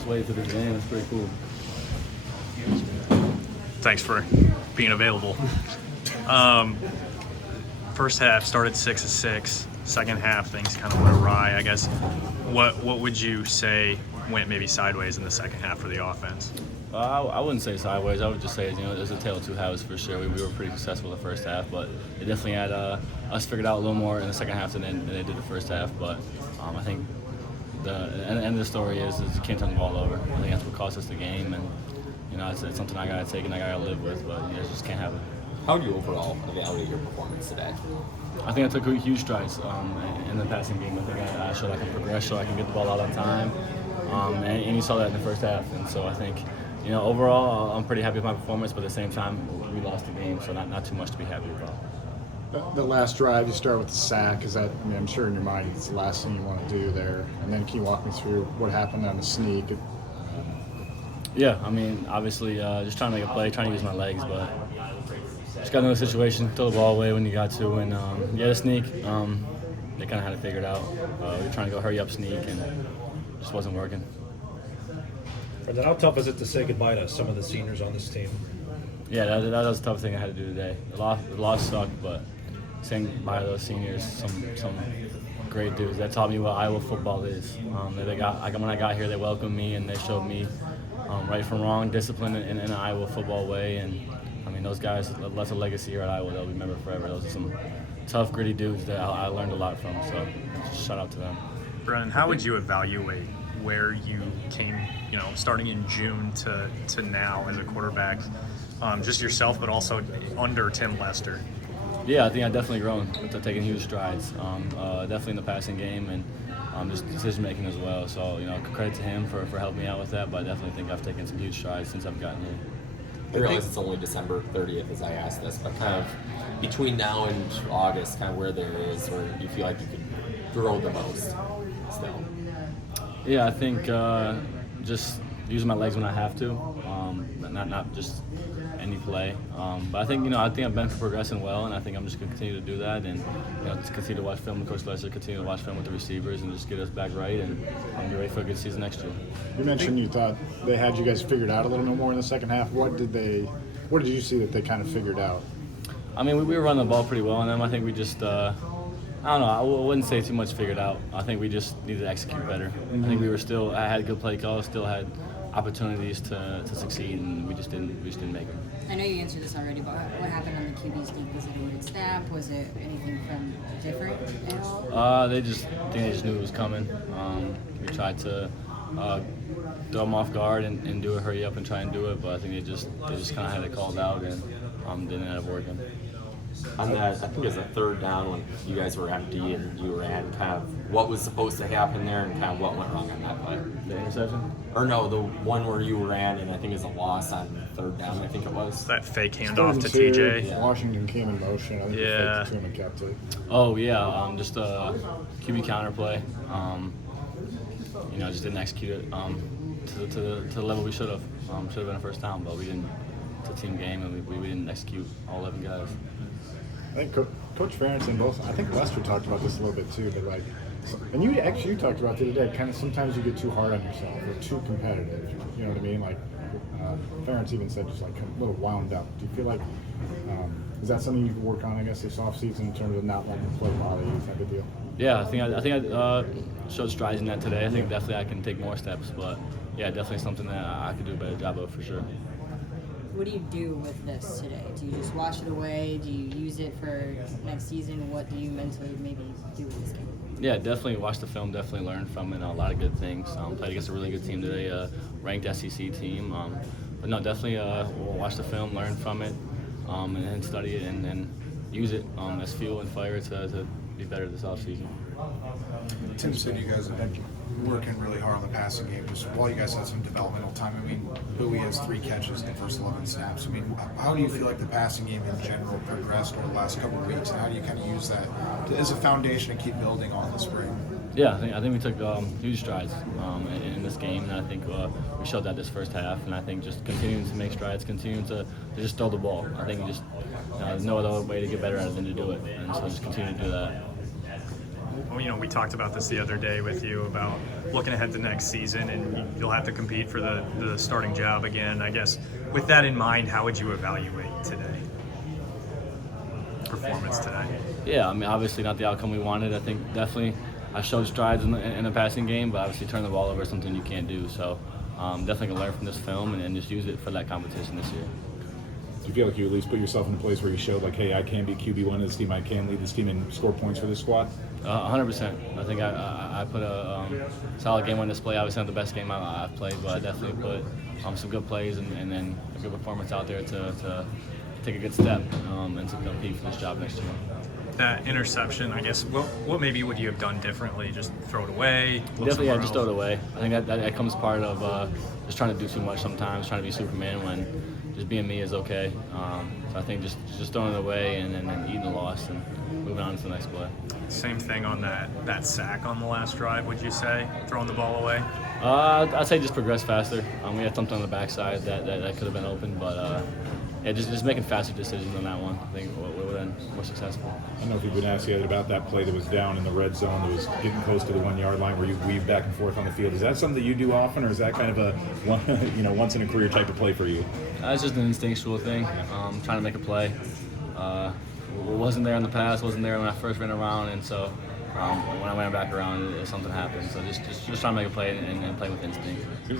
us way to this game. It's pretty cool. Thanks for being available. First half started 6-6. Second half things kind of went awry. I guess what would you say went maybe sideways in the second half for the offense? I wouldn't say sideways. I would just say it was a tale of two halves for sure. We were pretty successful the first half, but it definitely had us figured out a little more in the second half than they did the first half. But I think the end of the story is you can't turn the ball over. I think that's what cost us the game, and it's something I gotta take and I gotta live with. But just can't have it. How do you overall evaluate your performance today? I think I took huge strides in the passing game. I think I showed I can progress, showed I can get the ball out on time, and you saw that in the first half. And so I think, overall, I'm pretty happy with my performance. But at the same time, we lost the game, so not too much to be happy about. The last drive, you start with the sack. Is that? I'm sure in your mind it's the last thing you want to do there. And then can you walk me through what happened on the sneak? Yeah, obviously, just trying to make a play, trying to use my legs, but just got into a situation, throw the ball away when you got to, and the sneak, they kind of had it figured out. We were trying to go hurry up sneak, and it just wasn't working. Brendan, how tough is it to say goodbye to some of the seniors on this team? Yeah, that was a tough thing I had to do today. The loss sucked, but saying goodbye to those seniors, some great dudes that taught me what Iowa football is. When I got here, they welcomed me and they showed me right from wrong, discipline in an Iowa football way, and those guys left a legacy here at Iowa they'll remember forever. Those are some tough, gritty dudes that I learned a lot from, so shout out to them. Brennan, how would you evaluate where you came, starting in June to now as a quarterback, just yourself, but also under Tim Lester? Yeah, I think I've definitely grown. Taking huge strides, definitely in the passing game and just decision making as well. So credit to him for helping me out with that. But I definitely think I've taken some huge strides since I've gotten here. I realize it's only December 30th as I asked this, but kind of between now and August, kind of where there is, where you feel like you could grow the most still. Yeah, I think just using my legs when I have to, not just any play. But I think I've been progressing well, and I think I'm just going to continue to do that, and to continue to watch film with Coach Lester, continue to watch film with the receivers, and just get us back right, and be ready for a good season next year. You mentioned you thought they had you guys figured out a little bit more in the second half. What did you see that they kind of figured out? We were running the ball pretty well on them. I think we just I don't know. I wouldn't say too much figured out. I think we just needed to execute better. Mm-hmm. I think I had good play calls, still had opportunities to succeed, and we just didn't make them. I know you answered this already, but what happened on the QB sneak? Was it a weird snap? Was it anything from different at all? They just knew it was coming. We tried to throw them off guard and do a hurry up and try and do it, but I think they just kind of had it called out and didn't end up working. On that, I think it was a third down when you guys were empty and you ran, kind of what was supposed to happen there and kind of what went wrong on that play? The interception? Or no, the one where you ran and I think it was a loss on third down, I think it was. That fake handoff to TJ. Yeah. Washington came in motion. I think Yeah. they faked it to him and kept it. Oh, yeah, just a QB counter play. Just didn't execute it to the level we should have. Should have been a first down, but we didn't. It's a team game, and we didn't execute all 11 guys. I think Coach Ferentz and both. I think Lester talked about this a little bit too, but and you talked about the other day. Kind of sometimes you get too hard on yourself or too competitive. You know what I mean? Ferentz even said just a little wound up. Do you feel like is that something you can work on? I guess this offseason in terms of not letting the play bother you type of deal. Yeah, I think I showed strides in that today. I think definitely I can take more steps, but yeah, definitely something that I could do a better job of for sure. What do you do with this today? Do you just wash it away? Do you use it for next season? What do you mentally maybe do with this game? Yeah, definitely watch the film, definitely learn from it. A lot of good things. Played against a really good team today, ranked SEC team. But no, definitely we'll watch the film, learn from it, and study it and use it as fuel and fire to be better this offseason. Tim said you guys have been working really hard on the passing game. Just while you guys had some developmental time, Bowie has 3 catches in the first 11 snaps. How do you feel like the passing game in general progressed over the last couple of weeks, and how do you kind of use that as a foundation to keep building on the spring? Yeah, I think we took huge strides in this game, and I think we showed that this first half. And I think just continuing to make strides, continuing to just throw the ball. I think there's no other way to get better at it than to do it, and so just continue to do that. you know, we talked about this the other day with you about looking ahead to next season, and you'll have to compete for the starting job again. I guess with that in mind, how would you evaluate today? Performance today? Yeah, I mean, obviously not the outcome we wanted. I think definitely I showed strides in the passing game, but obviously turning the ball over is something you can't do. So definitely can learn from this film and just use it for that competition this year. Do you feel like you at least put yourself in a place where you showed like, hey, I can be QB1 of this team, I can lead this team and score points for this squad? 100%. I think I put a solid game on display. Obviously not the best game I've played, but I definitely put some good plays and then a good performance out there to take a good step and to compete for this job next year. That interception, I guess, what maybe would you have done differently? Just throw it away? Definitely, yeah, just throw it away. I think that comes part of just trying to do too much sometimes, trying to be Superman when just being me is okay. So I think just throwing it away and then eating the loss and moving on to the next play. Same thing on that sack on the last drive, would you say? Throwing the ball away? I'd say just progress faster. We had something on the backside that could have been open, but yeah, just making faster decisions on that one. I think we would have been more successful. I don't know if you've been asked yet about that play that was down in the red zone that was getting close to the 1 yard line where you weave back and forth on the field. Is that something that you do often, or is that kind of a once in a career type of play for you? It's just an instinctual thing. Trying to make a play. Wasn't there in the past. Wasn't there when I first ran around, and so when I went back around, something happened. So just trying to make a play and play with instinct.